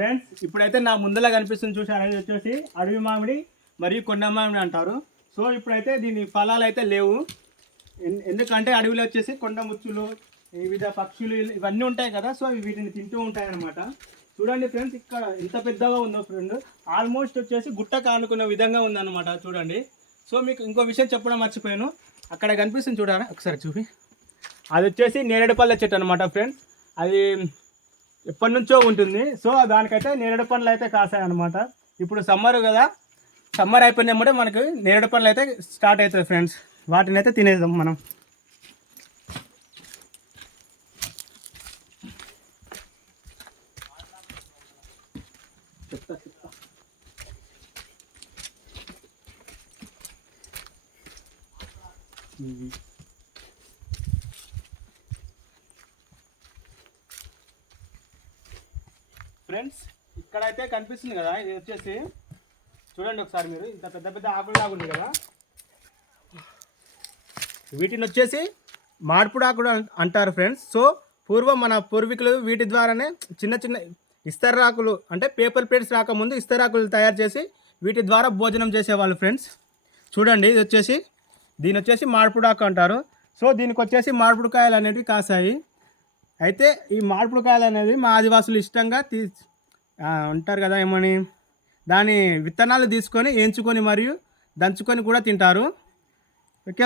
Friends ఇప్పుడైతే నా ముందర కనిపిస్తుంది చూసారు అనేది వచ్చేసి అడవి మామిడి మరియు కొండ మామిడి అంటారు. సో ఇప్పుడైతే దీని ఫలాలు అయితే లేవు. ఎన్- ఎందుకంటే అడవిలో వచ్చేసి కొండ ముచ్చులు వివిధ పక్షులు ఇవన్నీ ఉంటాయి కదా సో వీటిని తింటూ ఉంటాయి అనమాట చూడండి ఫ్రెండ్స్ ఇక్కడ ఎంత పెద్దగా ఉందో ఫ్రెండ్ ఆల్మోస్ట్ వచ్చేసి గుట్ట కానుకున్న విధంగా ఉందన్నమాట చూడండి. సో మీకు ఇంకో విషయం చెప్పడం మర్చిపోయాను. అక్కడ కనిపిస్తుంది చూడారా? ఒకసారి చూపి. అది వచ్చేసి నేరేడుపల్ల చెట్టు అనమాట ఫ్రెండ్స్. అది ఎప్పటి నుంచో ఉంటుంది. సో దానికైతే నేరేడు పండ్లు అయితే కాసాయి అనమాట ఇప్పుడు సమ్మర్ కదా. సమ్మర్ అయిపోయినప్పుడే మనకు నేరేడు పండ్లు అయితే స్టార్ట్ అవుతాయి ఫ్రెండ్స్. వాటిని అయితే తినేద్దాం మనం. చెప్తా ఫ్రెండ్స్ ఇక్కడైతే కనిపిస్తుంది కదా ఇది వచ్చేసి చూడండి ఒకసారి మీరు ఇంత పెద్ద పెద్ద ఆకులు లాగా ఉంది కదా. వీటిని వచ్చేసి మార్పుడు ఆకుడు అంటారు ఫ్రెండ్స్. సో పూర్వం మన పూర్వీకులు వీటి ద్వారానే చిన్న చిన్న ఇస్తరాకులు అంటే పేపర్ ప్లేట్స్ రాకముందు ఇస్తరాకులు తయారు చేసి వీటి ద్వారా భోజనం చేసేవాళ్ళు ఫ్రెండ్స్. చూడండి ఇది వచ్చేసి దీని వచ్చేసి మార్పుడాకు అంటారు. సో దీనికి వచ్చేసి మార్పుడు కాయలు అనేవి కాసాయి. అయితే ఈ మార్పుడు కాయలు అనేది మా ఆదివాసులు ఇష్టంగా తీ ఉంటారు కదా ఏమని? దాని విత్తనాలు తీసుకొని ఎంచుకొని మరియు దంచుకొని కూడా తింటారు. ఓకే.